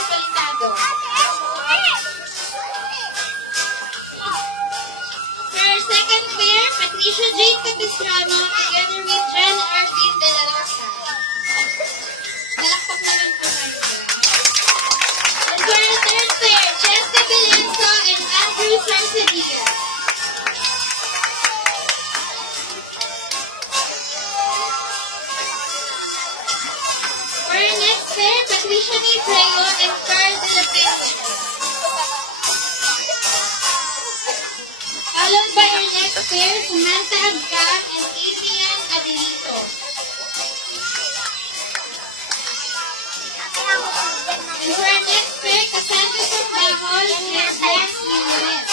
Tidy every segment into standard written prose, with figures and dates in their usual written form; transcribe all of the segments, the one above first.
Balitado. For our second pair, Patricia Jane Capistrano together with Jen Arvid de la Rosa. Nalakpak naman po natin. And for our third pair, Chester Belenso and Andrew Sarcedia. For our next pair, Patricia May Freo and Carl de la Peña. Followed by our next pair, Samantha Agca and Adrian Adelito. And for our next pair, Cassandra Sambahol and Blanche Minuet.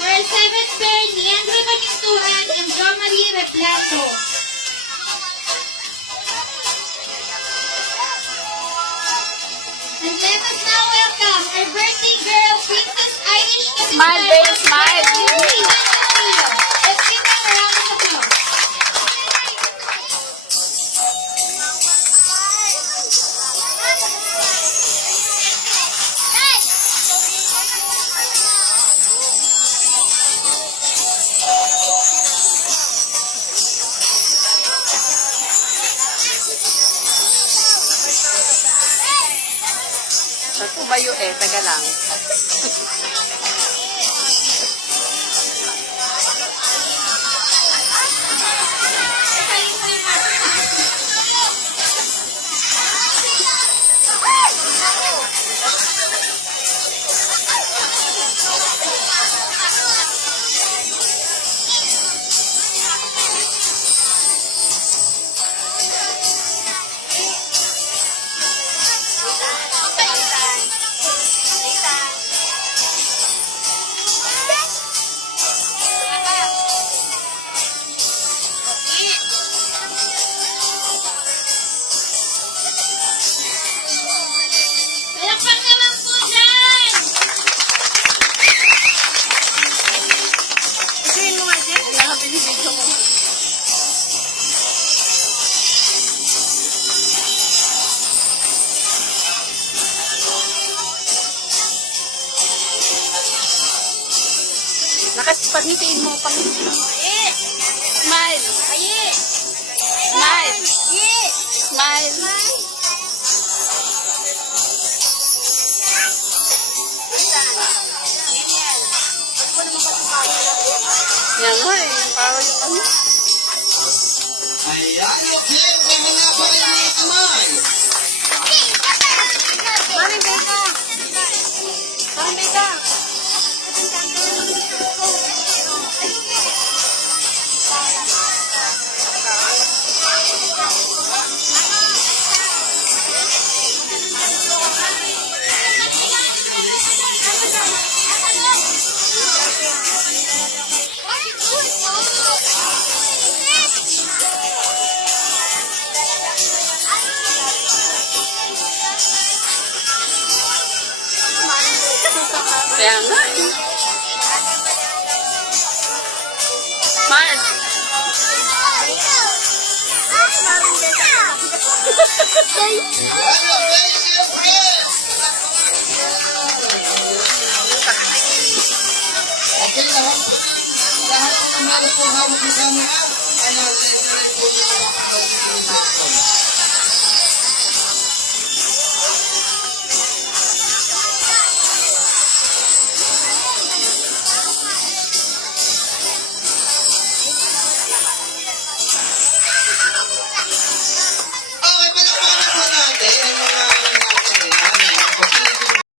For our seventh pair, Leandro Camintuan and Jo Marie Reblato. And let us now welcome our birthday girl, Princess Irish Capistrano. Smile, babe, smile. Let's give her a round of applause. Tumayo eh, taga lang. Palakpak naman po dyan! Isuin mo nga, Jen. Ayan, pinibigyo ko. Pagnitiin mo, pagnitiin mo. Smile. Smile. Smile. Yan nga eh. Parang yung ano. Ayan, okay. Kaya na po yung mga kamay. Maring beka. Maring beka. Kaya nga eh. Mars. Okay, lahat ng mga po hawak ng camera.